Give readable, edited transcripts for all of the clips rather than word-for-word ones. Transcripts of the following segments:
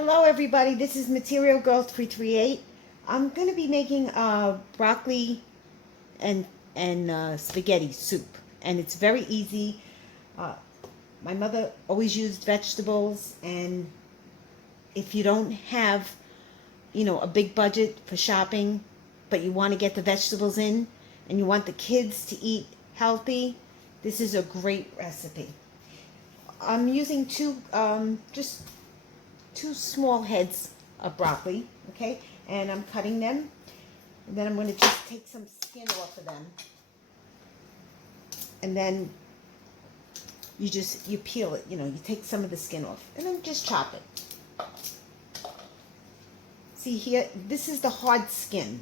Hello everybody, this is Material Girl 338. I'm going to be making broccoli and spaghetti soup, and it's very easy. My mother always used vegetables, and if you don't have, a big budget for shopping, but you want to get the vegetables in, and you want the kids to eat healthy, this is a great recipe. I'm using just two small heads of broccoli, okay? And I'm cutting them. And then I'm going to just take some skin off of them. And then you peel it, you take some of the skin off. And then just chop it. See here, this is the hard skin.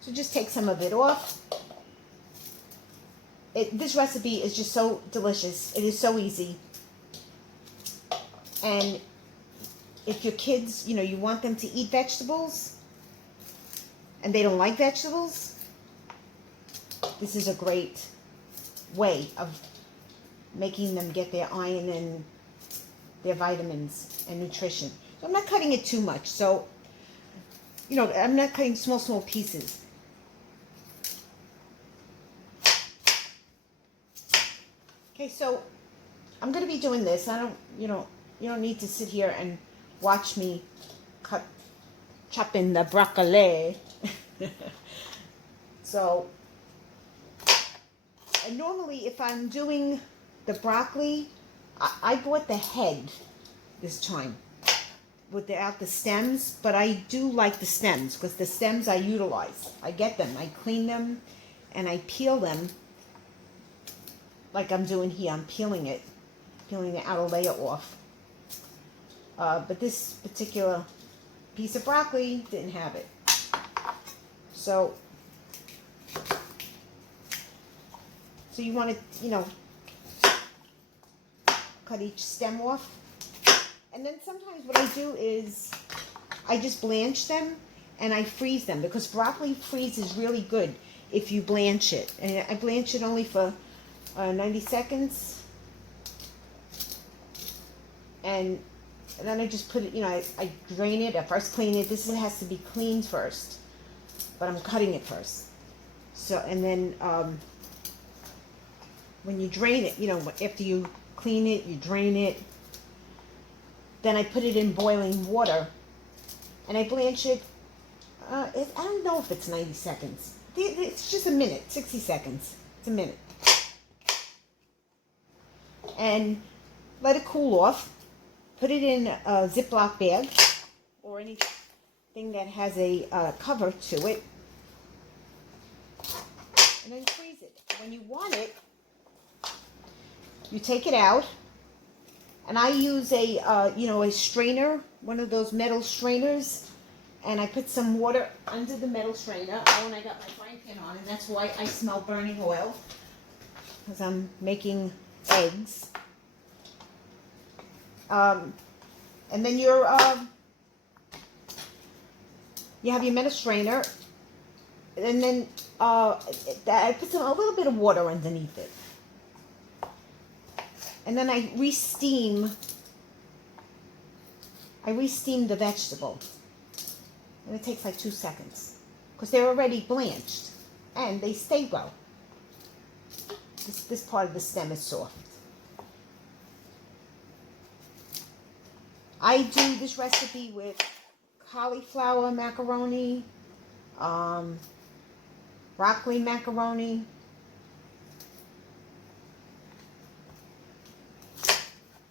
So just take some of it off. This recipe is just so delicious. It is so easy. And if your kids, you want them to eat vegetables and they don't like vegetables, this is a great way of making them get their iron and their vitamins and nutrition. So I'm not cutting it too much. So, I'm not cutting small pieces. Okay, so I'm going to be doing this. You don't need to sit here and watch me chopping the broccoli. So, and normally if I'm doing the broccoli, I bought the head this time without the stems, but I do like the stems because the stems I utilize. I get them, I clean them, and I peel them. Like I'm doing here, I'm peeling the outer layer off. But this particular piece of broccoli didn't have it. So you want to, cut each stem off. And then sometimes what I do is I just blanch them and I freeze them, because broccoli freezes really good if you blanch it. And I blanch it only for 90 seconds, and then I just put it, I drain it. I first clean it. This has to be cleaned first, but I'm cutting it first. So, and then when you drain it, after you clean it, you drain it, then I put it in boiling water, and I blanch it. I don't know if it's 90 seconds. It's just a minute, 60 seconds. It's a minute. And let it cool off. Put it in a Ziploc bag or anything that has a cover to it, and then freeze it. When you want it, you take it out, and I use a strainer, one of those metal strainers, and I put some water under the metal strainer. Oh, and I got my frying pan on, and that's why I smell burning oil, because I'm making eggs. And then you have your metal strainer, and then I put a little bit of water underneath it, and then I re-steam the vegetable, and it takes like 2 seconds because they're already blanched and they stay well. This part of the stem is soft. I do this recipe with cauliflower macaroni, broccoli macaroni.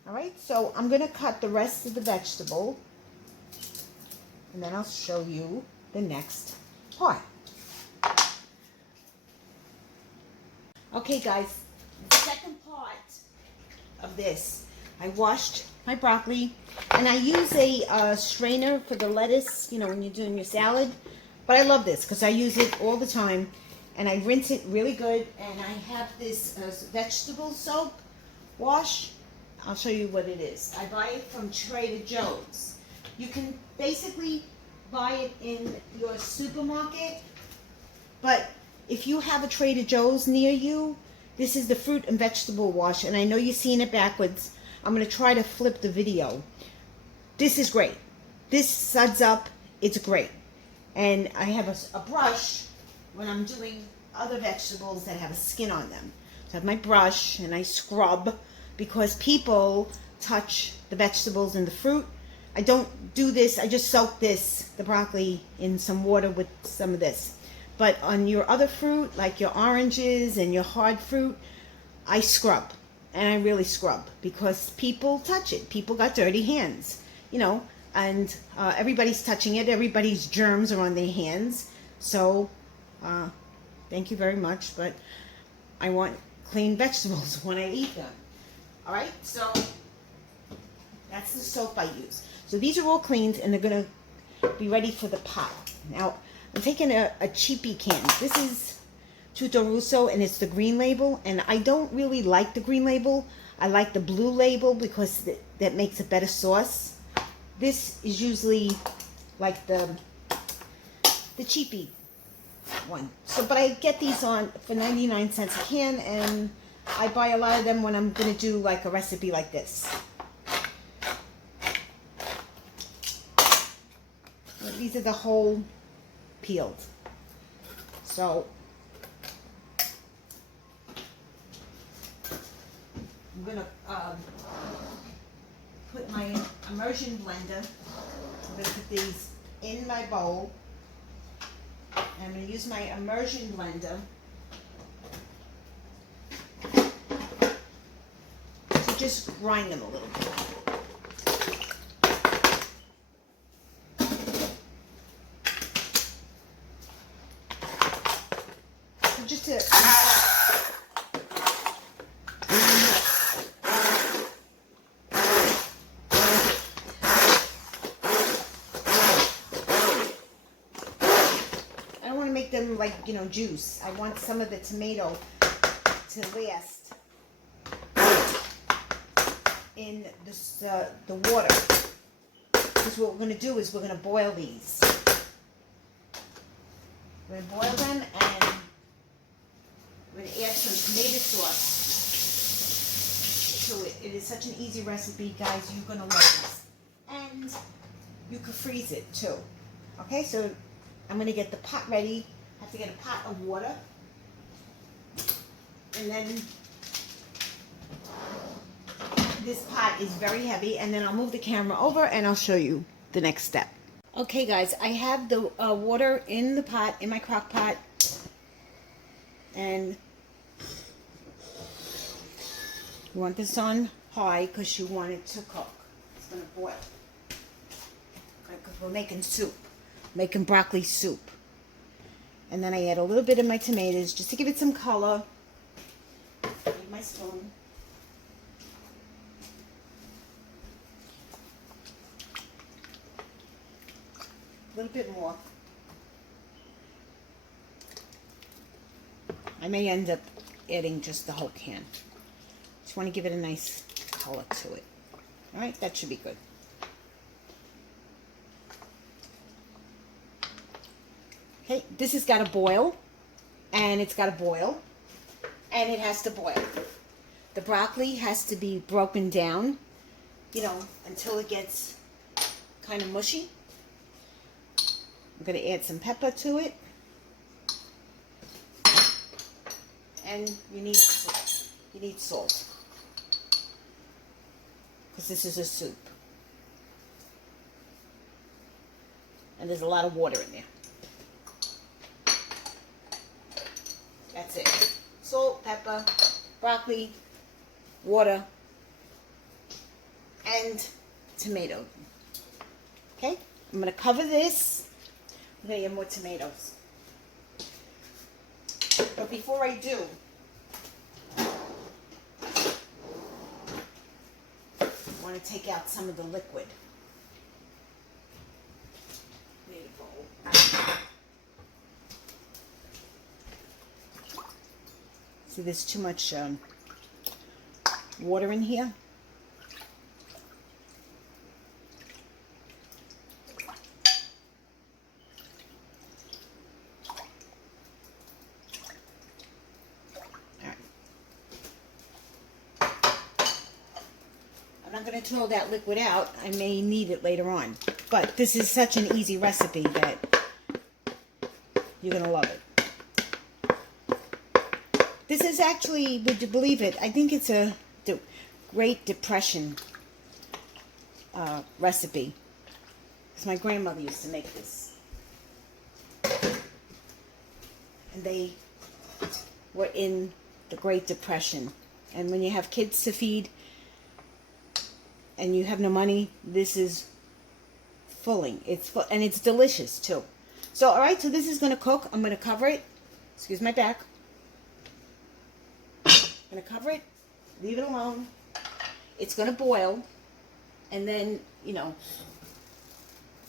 All right, so I'm going to cut the rest of the vegetable, and then I'll show you the next part. Okay, guys, the second part of this, I washed my broccoli, and I use a strainer for the lettuce, when you're doing your salad. But I love this because I use it all the time, and I rinse it really good. And I have this vegetable soap wash. I'll show you what it is. I buy it from Trader Joe's. You can basically buy it in your supermarket, but if you have a Trader Joe's near you, This is the fruit and vegetable wash, and I know you're seeing it backwards. I'm going to try to flip the video. This is great. This suds up. It's great. And I have a brush when I'm doing other vegetables that have a skin on them. So I have my brush and I scrub because people touch the vegetables and the fruit. I don't do this. I just soak the broccoli in some water with some of this. But on your other fruit, like your oranges and your hard fruit, I scrub. And I really scrub because people touch it. People got dirty hands, you know, and everybody's touching it. Everybody's germs are on their hands. So thank you very much, but I want clean vegetables when I eat them. All right, so that's the soap I use. So these are all cleaned, and they're going to be ready for the pot. Now, I'm taking a cheapy can. This is Tutto Russo, and it's the green label, and I don't really like the green label. I like the blue label because that makes a better sauce. This is usually like the cheapy one. So, but I get these on for 99 cents a can, and I buy a lot of them when I'm going to do like a recipe like this. These are the whole peeled. So I'm going to put my immersion blender. I'm going to put these in my bowl. And I'm going to use my immersion blender to just grind them a little bit. So just to make them like, you know, juice. I want some of the tomato to last in this, the water. Because what we're going to do is we're going to boil these. We're going to boil them, and we're going to add some tomato sauce to it. It is such an easy recipe, guys. You're going to love this. And you could freeze it too. Okay, so I'm going to get the pot ready. I have to get a pot of water. And then this pot is very heavy. And then I'll move the camera over and I'll show you the next step. Okay, guys, I have the water in the pot, in my crock pot. And you want this on high because you want it to cook. It's going to boil. Because we're making soup. Making broccoli soup. And then I add a little bit of my tomatoes just to give it some color. Need my spoon. A little bit more. I may end up adding just the whole can. Just want to give it a nice color to it. Alright, that should be good. Okay, this has got to boil, and it's got to boil, and it has to boil. The broccoli has to be broken down, you know, until it gets kind of mushy. I'm going to add some pepper to it, and you need salt, because this is a soup, and there's a lot of water in there. That's it. Salt, pepper, broccoli, water, and tomato. Okay? I'm going to cover this. I'm going to add more tomatoes. But before I do, I want to take out some of the liquid. There you go. See, there's too much water in here. All right. But I'm going to throw that liquid out. I may need it later on. But this is such an easy recipe that you're going to love it. This is actually, would you believe it, I think it's a Great Depression recipe. Because my grandmother used to make this. And they were in the Great Depression. And when you have kids to feed and you have no money, this is filling. It's full, and it's delicious too. So, all right, so this is going to cook. I'm going to cover it. Excuse my back. I'm going to cover it. Leave it alone. It's going to boil. And then, you know,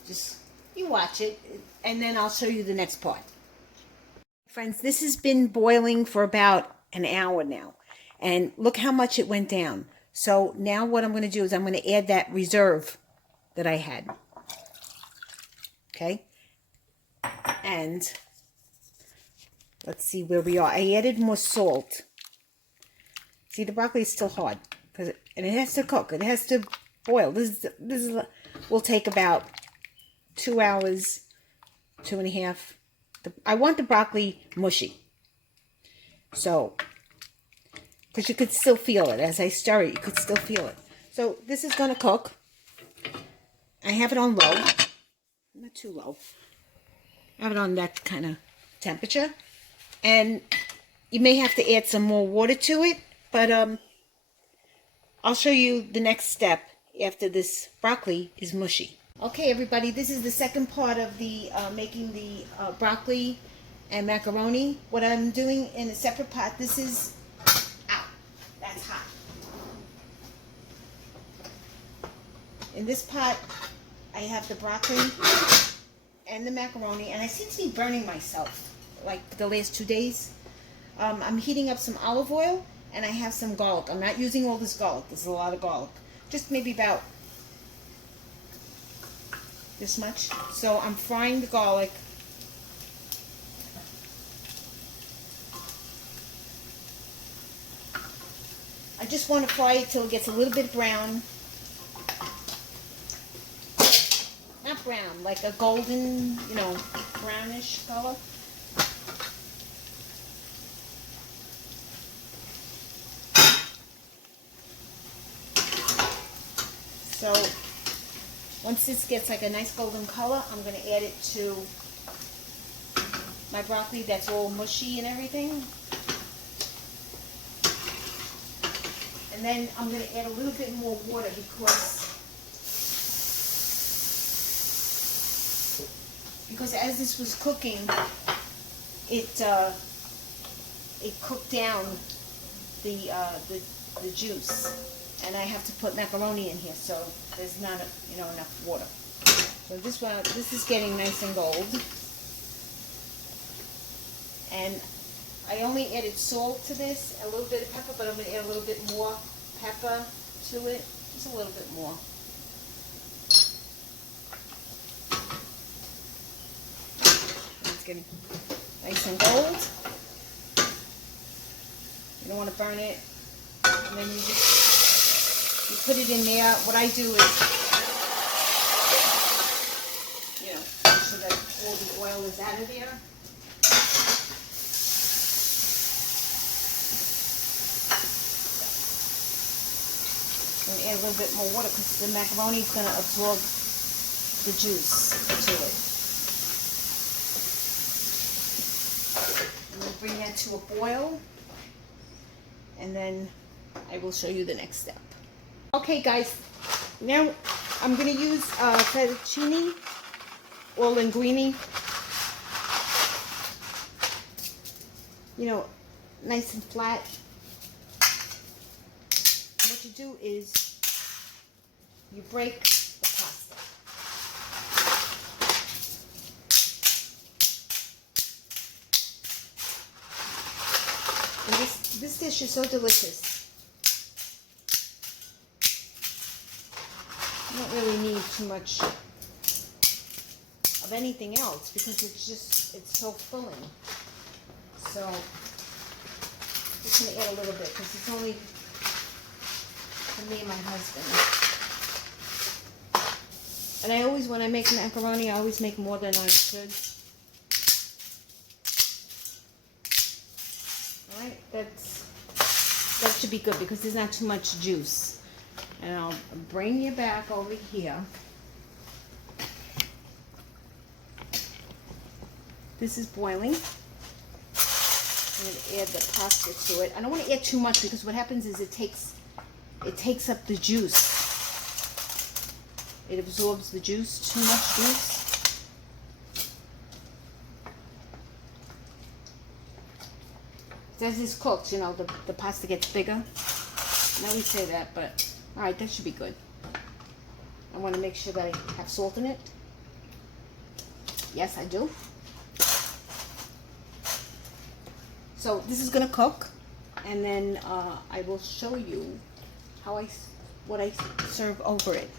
just you watch it. And then I'll show you the next part. Friends, this has been boiling for about an hour now. And look how much it went down. So now what I'm going to do is I'm going to add that reserve that I had. Okay. And let's see where we are. I added more salt. See, the broccoli is still hard. And it has to cook. It has to boil. This will take about 2 hours, 2.5. I want the broccoli mushy. So, because you could still feel it. As I stir it, you could still feel it. So, this is going to cook. I have it on low. Not too low. I have it on that kind of temperature. And you may have to add some more water to it. But I'll show you the next step after this broccoli is mushy. Okay, everybody, this is the second part of the making the broccoli and macaroni. What I'm doing in a separate pot, this is, ow, that's hot. In this pot, I have the broccoli and the macaroni, and I seem to be burning myself like the last 2 days. I'm heating up some olive oil, and I have some garlic. I'm not using all this garlic. This is a lot of garlic. Just maybe about this much. So I'm frying the garlic. I just want to fry it till it gets a little bit brown. Not brown, like a golden, you know, brownish color. So once this gets like a nice golden color, I'm going to add it to my broccoli that's all mushy and everything. And then I'm going to add a little bit more water because as this was cooking, it cooked down the juice. And I have to put macaroni in here, so there's not enough water. So this is getting nice and gold. And I only added salt to this, a little bit of pepper, but I'm going to add a little bit more pepper to it, just a little bit more. It's getting nice and gold. You don't want to burn it, and then you put it in there. What I do is, you know, make sure that all the oil is out of there. And add a little bit more water because the macaroni is going to absorb the juice to it. And we'll bring that to a boil, and then I will show you the next step. Okay, guys, now I'm going to use fettuccine or linguine. You know, nice and flat. And what you do is you break the pasta. And this dish is so delicious. You don't really need too much of anything else because it's so filling. So just going to add a little bit because it's only for me and my husband. And I always, when I make macaroni, I always make more than I should. Alright, that should be good because there's not too much juice. And I'll bring you back over here. This is boiling. I'm going to add the pasta to it. I don't want to add too much because what happens is it takes up the juice. It absorbs the juice, too much juice. As this cooks, you know, the pasta gets bigger. I always say that, but alright, that should be good. I want to make sure that I have salt in it. Yes, I do. So this is going to cook, and then I will show you what I serve over it.